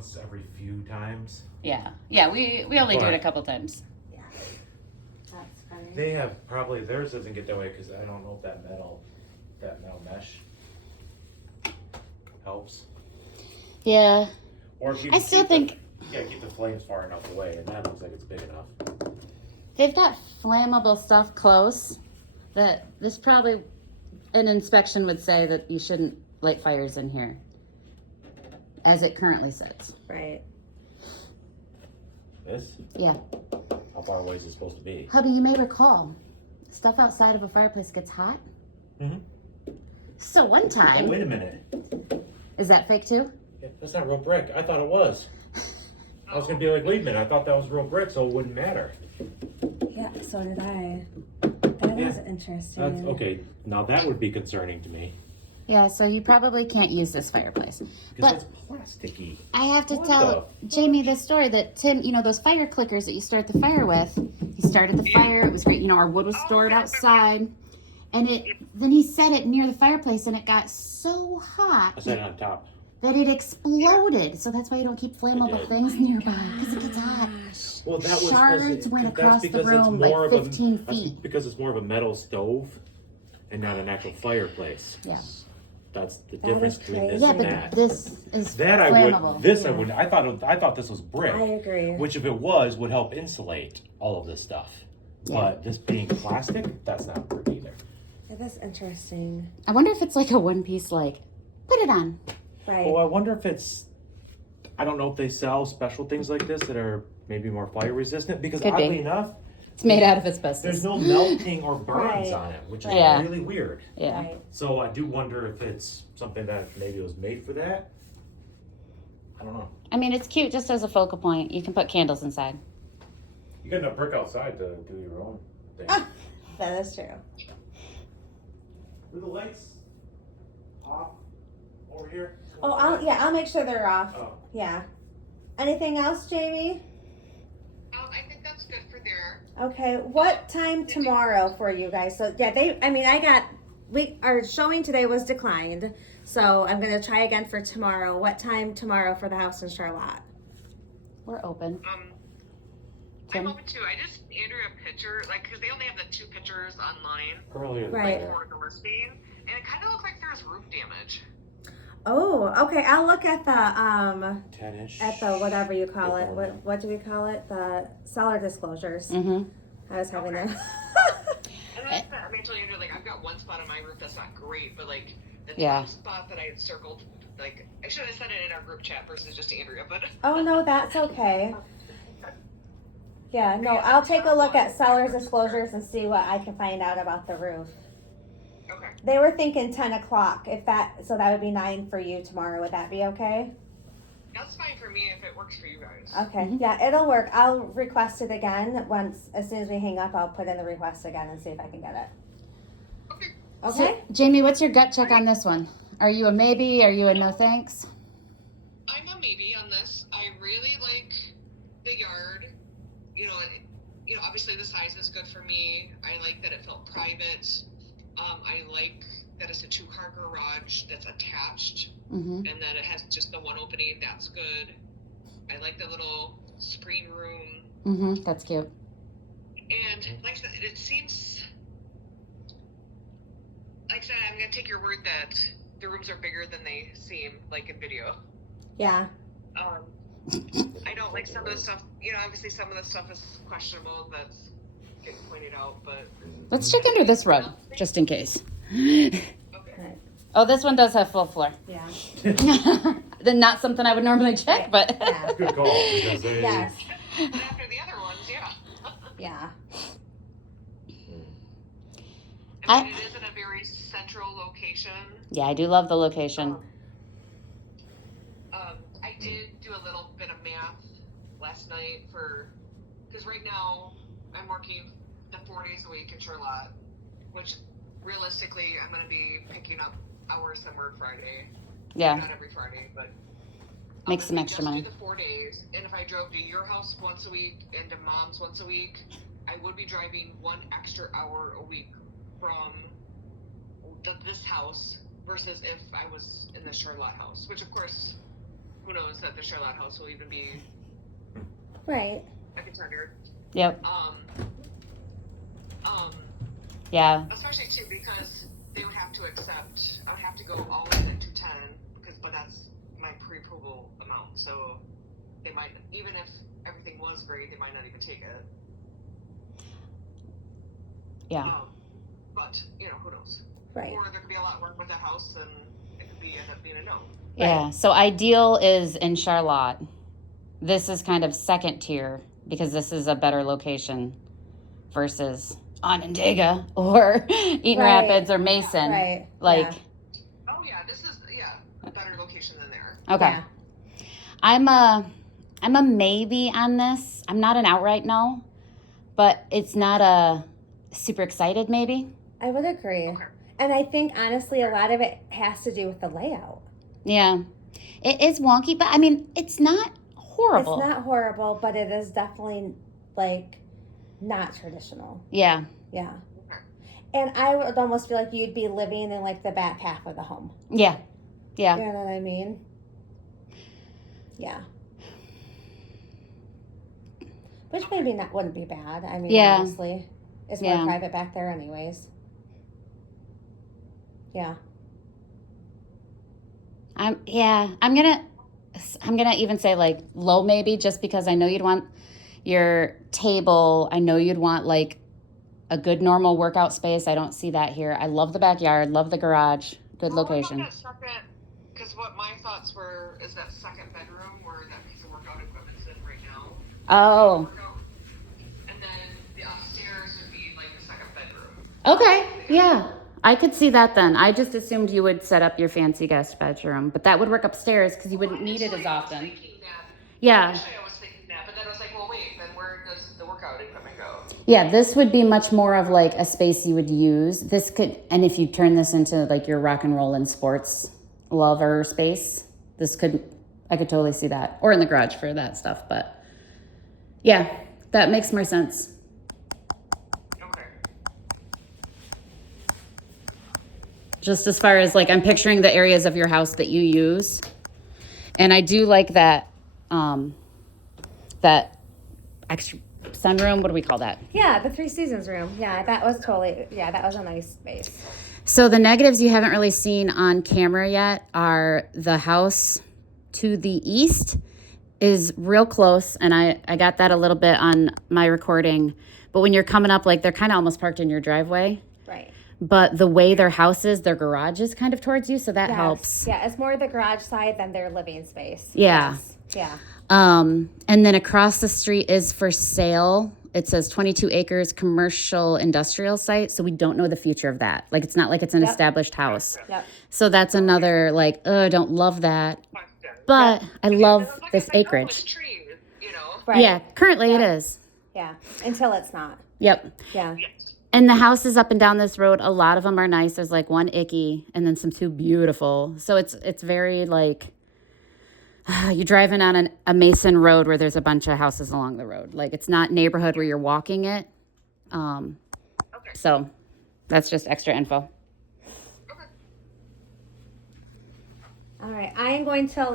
once every few times. Yeah, we only do it a couple times. Yeah. That's funny. They have probably, theirs doesn't get that way because I don't know if that metal mesh helps. Yeah, Or if you I still think keep the flames far enough away, and that looks like it's big enough. they've got flammable stuff close that this probably, an inspection would say that you shouldn't light fires in here as it currently sits. Right. This? Yeah. How far away is it supposed to be? Hubby, you may recall, stuff outside of a fireplace gets hot. Mm-hmm. So one Oh, time, wait a minute. is that fake too? Yeah, that's not real brick. I thought it was. I was gonna be like, wait a minute, I thought that was real brick, so it wouldn't matter. Yeah, so did I. That Yeah. is interesting. That's okay. Now that would be concerning to me Yeah, so you probably can't use this fireplace. because But it's plasticky. I have to What tell Jamie the story that Tim, you know, those fire clickers that you start the fire with, he started the fire, it was great, you know, our wood was stored outside, and then he set it near the fireplace and it got so hot I set it on top. that it exploded. So that's why you don't keep flammable did. things nearby, because it gets hot. Well, that was Shards went that's across the because it's room like more of 15 that's feet. because it's more of a metal stove and not an actual fireplace. Yeah. That's the That difference is between this Yeah, and but that. this is That I flammable. would. This I Yeah. would. I thought this was brick. I agree. Which, if it was, would help insulate all of this stuff. Yeah. But this being plastic, that's not brick either. Yeah, that's interesting. I wonder if it's like a one piece, like, put it on. Right. Well, I wonder if it's. I don't know if they sell special things like this that are maybe more fire resistant because Could be. oddly enough, It's made out of asbestos. there's no melting or burns Right. on it, which is Yeah. really weird. Yeah. Right. So I do wonder if it's something that maybe was made for that. I don't know. I mean, it's cute just as a focal point. You can put candles inside. You got enough brick outside to do your own thing. That is true. Were the lights off over here? Oh, I'll make sure they're off. Oh. Yeah. Anything else, Jamie? I think that's good for there. Okay. What time tomorrow for you guys? So yeah, our showing today was declined. So I'm gonna try again for tomorrow. What time tomorrow for the house in Charlotte? We're open. I'm Tim? open too. I just Andrew a picture, like, because they only have the 2 pictures online Earlier than Right. that. for the listing, and it kind of looked like there was roof damage. Oh, okay. I'll look at the 10-ish. at the whatever you call it. What do we call it? The seller disclosures. Mm-hmm. I was having that. And then I told Andrew, like, I've got one spot on my roof that's not great, but like the Yeah. top spot that I had circled, like, I should have said it in our group chat versus just Andrea, but Oh no, that's okay. Yeah, no, I'll take a look at seller's disclosures and see what I can find out about the roof. okay. They were thinking 10 o'clock. So that would be 9 for you tomorrow. Would that be okay? That's fine for me if it works for you guys. Okay, Mhm. yeah, it'll work. I'll request it again as soon as we hang up. I'll put in the request again and see if I can get it. Okay. Okay. So, Jamie, what's your gut check on this one? Are you a maybe? Are you a no thanks? I'm a maybe on this. I really like the yard. Obviously the size is good for me. I like that it felt private. I like that it's a 2-car garage that's attached Mm-hmm. and that it has just the one opening. That's good. I like the little screen room. Mm-hmm. That's cute. And like I said, it seems, like I said, I'm going to take your word that the rooms are bigger than they seem, like in video. Yeah. I don't like some of the stuff, obviously some of the stuff is questionable that's getting pointed out, but Let's check under this rug, just in case. okay. Oh, this one does have full floor. Yeah. Then not something I would normally check, but Yeah. Good call. Because they, Yes. And after the other ones, yeah. Yeah. I mean, it is in a very central location. yeah, I do love the location. I did do a little bit of math last night because right now I'm working the 4 days a week in Charlotte, which realistically I'm going to be picking up hours somewhere Friday. Yeah, Not every Friday, but make some extra money. Do the 4 days, and if I drove to your house once a week and to mom's once a week, I would be driving 1 extra hour a week from this house versus if I was in the Charlotte house, which of course who knows that the Charlotte house will even be Right. a contender. Yep. Um, Yeah. especially too because they would have to accept. I would have to go all in at 210 but that's my pre-approval amount. So they might, even if everything was great, they might not even take it. Yeah. But who knows? Right. Or there could be a lot of work with that house, and it could end up being a no. Yeah. So ideal is in Charlotte. This is kind of second tier because this is a better location versus Onondaga or Eaton Right. Rapids or Mason. Right. Like, Oh yeah, this is a better location than there. okay. Yeah. I'm a maybe on this. I'm not an outright no, but it's not a super excited maybe. I would agree. Okay. And I think honestly, a lot of it has to do with the layout. Yeah. It is wonky, but I mean, it's not horrible. It's not horrible, but it is definitely like not traditional. Yeah. Yeah. Okay. And I would almost feel like you'd be living in like the back half of the home. Yeah. Yeah. You know what I mean? Yeah. Which maybe not wouldn't be bad. I mean, Yeah. honestly, it's more Yeah. private back there, anyways. Yeah. I'm gonna even say like low maybe just because I know you'd want your table. I know you'd want like a good normal workout space. I don't see that here. I love the backyard, love the garage, good location. Because what my thoughts were is that second bedroom where that piece of workout equipment's in right now. Oh, And then the upstairs would be like the second bedroom. okay. Yeah. I could see that then. I just assumed you would set up your fancy guest bedroom, but that would work upstairs because you wouldn't need it as often. Yeah. Initially I was thinking that, but then I was like, well, wait, then where does the workout equipment go? Yeah, this would be much more of like a space you would use. This could, and if you turn this into like your rock and roll and sports lover space, I could totally see that. Or in the garage for that stuff, but yeah, that makes more sense. Okay. Just as far as like, I'm picturing the areas of your house that you use. And I do like that, that extra sunroom. What do we call that? Yeah, the Three Seasons room. Yeah, that was that was a nice space. So the negatives you haven't really seen on camera yet are the house to the east is real close. And I got that a little bit on my recording. But when you're coming up, like they're kind of almost parked in your driveway. Right. But the way their house is, their garage is kind of towards you. So that Yes. helps. Yeah, it's more the garage side than their living space. Yeah. Yes. Yeah. And then across the street is for sale. It says 22 acres commercial industrial site. So we don't know the future of that. Like, it's not like it's an Yep. established house. Yep. So that's another like, don't love that. But I love Like this I said, no, acreage. it's trees, Right. Yeah, currently it Yeah. is. Yeah. Until it's not. Yep. Yeah. And the houses up and down this road, a lot of them are nice. There's like one icky and then some two beautiful. So it's very like you're driving on a Mason road where there's a bunch of houses along the road. Like it's not neighborhood where you're walking it. Okay. So that's just extra info. All right. I am going to